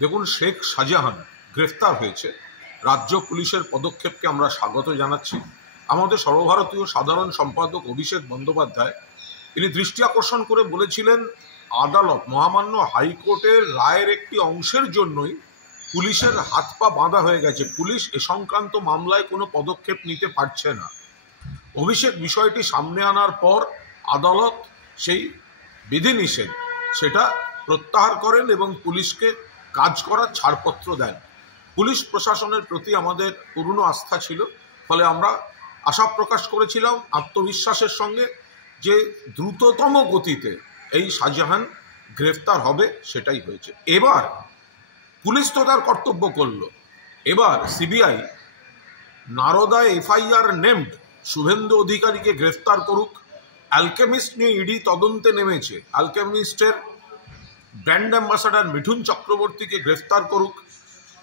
দেখুন, শেখ শাহজাহান গ্রেফতার হয়েছে। রাজ্য পুলিশের পদক্ষেপকে আমরা স্বাগত জানাচ্ছি। আমাদের সর্বভারতীয় সাধারণ সম্পাদক অভিষেক বন্দ্যোপাধ্যায় তিনি দৃষ্টি আকর্ষণ করে বলেছিলেন, আদালত মহামান্য হাইকোর্টের রায়ের একটি অংশের জন্যই পুলিশের হাত পা বাঁধা হয়ে গেছে, পুলিশ এ সংক্রান্ত মামলায় কোনো পদক্ষেপ নিতে পারছে না। অভিষেক বিষয়টি সামনে আনার পর আদালত সেই বিধিনিষেধ সেটা প্রত্যাহার করেন এবং পুলিশকে কাজ করার ছাড়পত্র দেন। পুলিশ প্রশাসনের প্রতি আমাদের পূর্ণ আস্থা ছিল, ফলে আমরা আশা প্রকাশ করেছিলাম আত্মবিশ্বাসের সঙ্গে যে দ্রুততম গতিতে এই শাহজাহান গ্রেফতার হবে, সেটাই হয়েছে। এবার পুলিশ তো তার কর্তব্য করল, এবার সিবিআই নারদায় এফআইআর নেমড শুভেন্দু অধিকারীকে গ্রেফতার করুক। অ্যালকেমিস্ট নিয়ে ইডি তদন্তে নেমেছে, অ্যালকেমিস্টের ব্র্যান্ড অ্যাম্বাসাডার মিঠুন চক্রবর্তীকে গ্রেফতার করুক।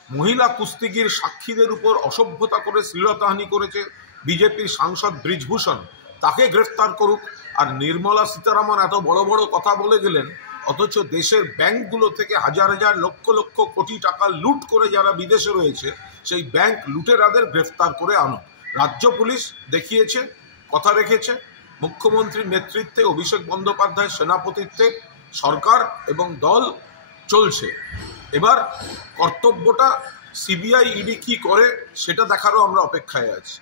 মহিলা কুস্তিগির সাক্ষীদের উপর অসভ্যতা করে শ্লীলতাহানি করেছে বিজেপির সাংসদ ব্রিজভূষণ, তাকে গ্রেফতার করুক। আর নির্মলা সীতারামন এত বড় বড় কথা বলে গেলেন, অথচ দেশের ব্যাংকগুলো থেকে হাজার হাজার লক্ষ লক্ষ কোটি টাকা লুট করে যারা বিদেশে রয়েছে, সেই ব্যাংক লুটেরাদের গ্রেফতার করে আনুক। রাজ্য পুলিশ দেখিয়েছে, কথা রেখেছে। মুখ্যমন্ত্রীর নেতৃত্বে, অভিষেক বন্দ্যোপাধ্যায়ের সেনাপতিত্বে সরকার এবং দল চলছে। এবার কর্তব্যটা সিবিআই ইডি কি করে সেটা দেখারও আমরা অপেক্ষায় আছি।